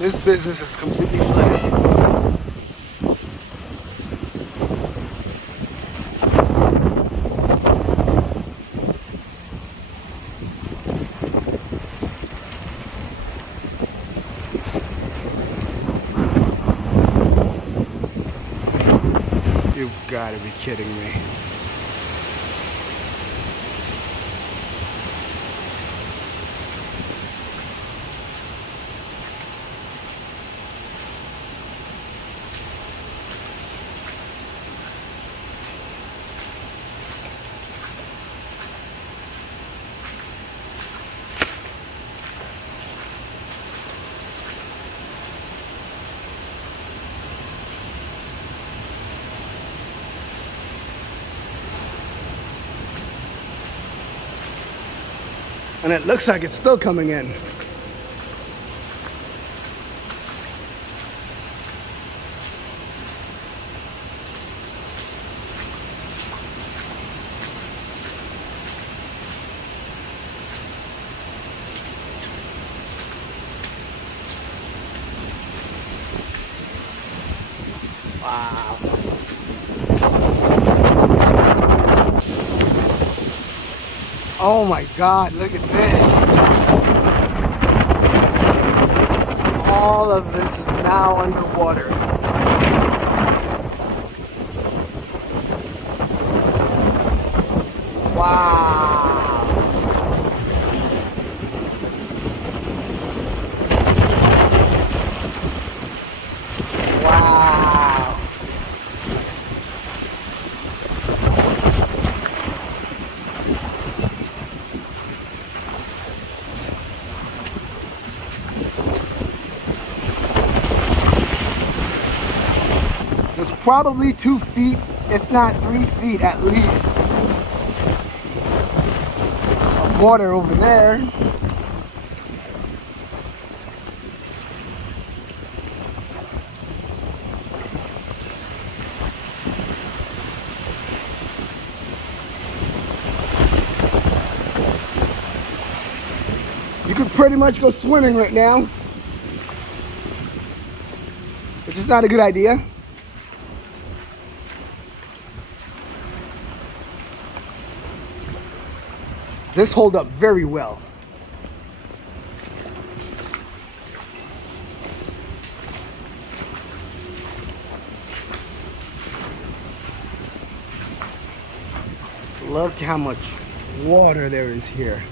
This business is completely flooded. You've got to be kidding me. And it looks like it's still coming in. Wow. Oh my God, look at this. All of this is now underwater. Wow. Wow. There's probably 2 feet, if not 3 feet at least, of water over there. You could pretty much go swimming right now, which is not a good idea. This holds up very well. Look how much water there is here.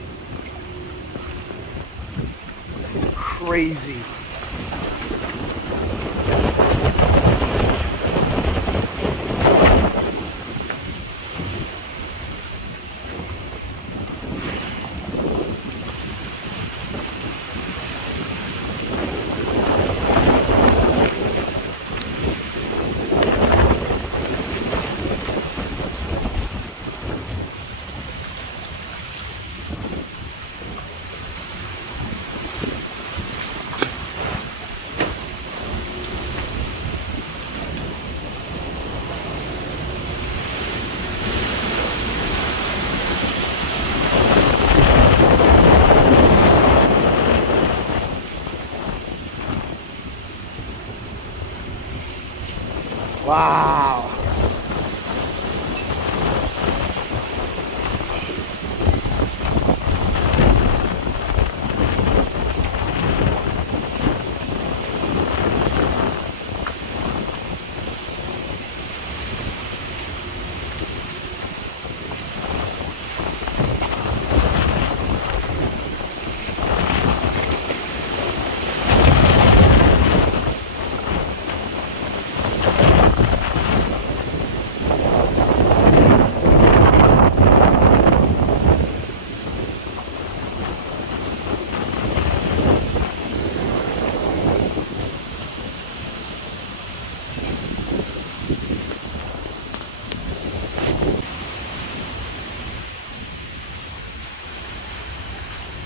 This is crazy. Wow.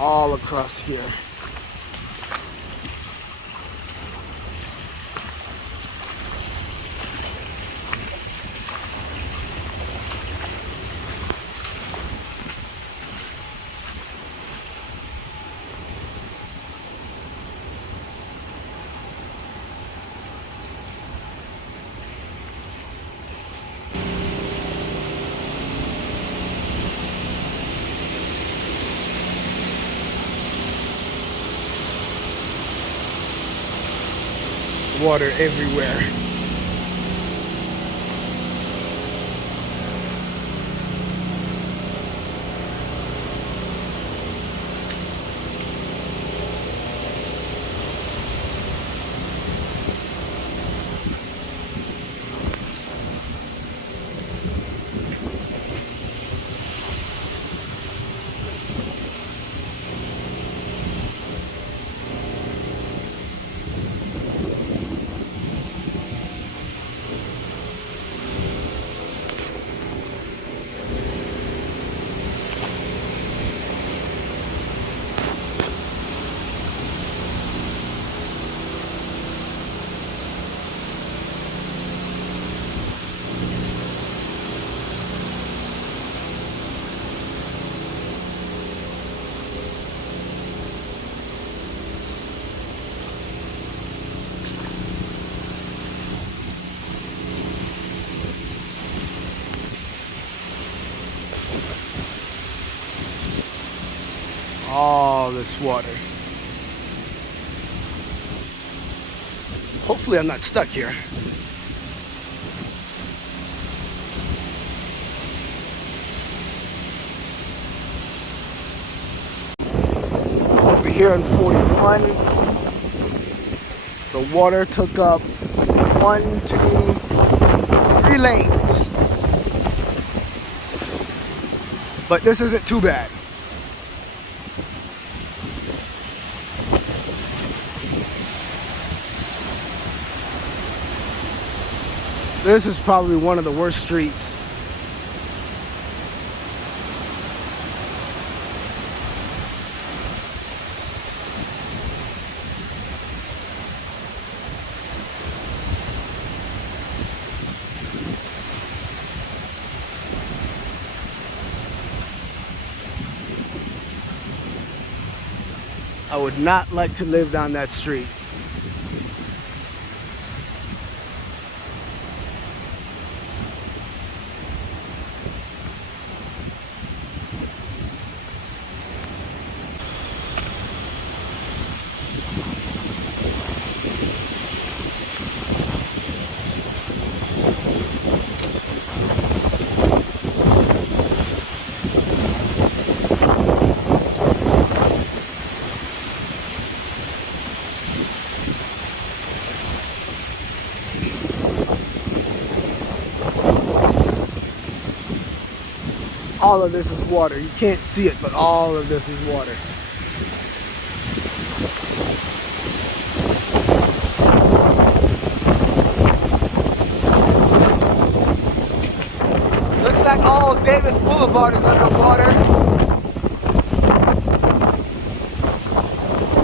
All across here. water everywhere. All this water. Hopefully I'm not stuck here. Over here in 41, the water took up 1, 2, 3 lanes. But this isn't too bad. This is probably one of the worst streets. I would not like to live down that street. All of this is water. You can't see it, but all of this is water. Looks like all Davis Boulevard is underwater.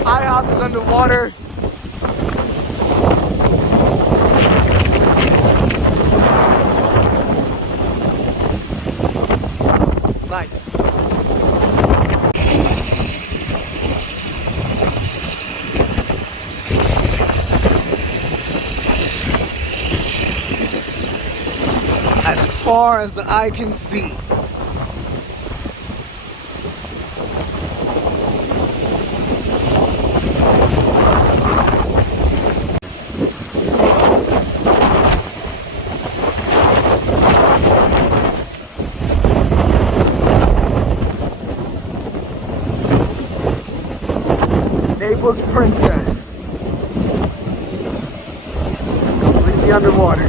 IHOP is underwater. Nice. As far as the eye can see. Naples Princess. Completely underwater.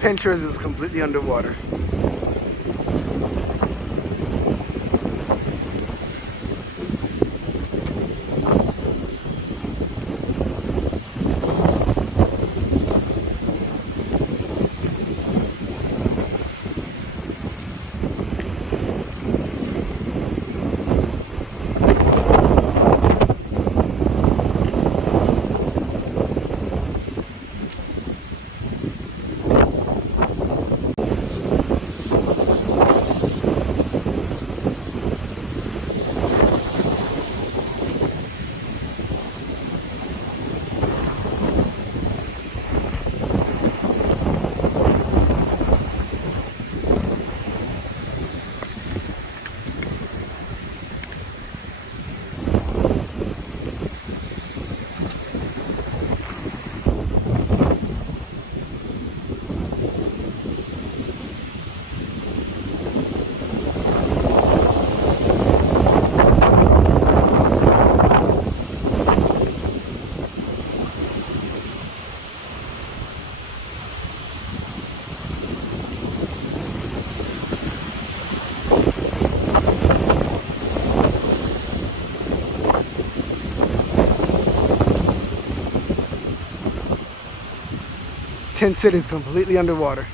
Pinterest is completely underwater. tent sit is completely underwater.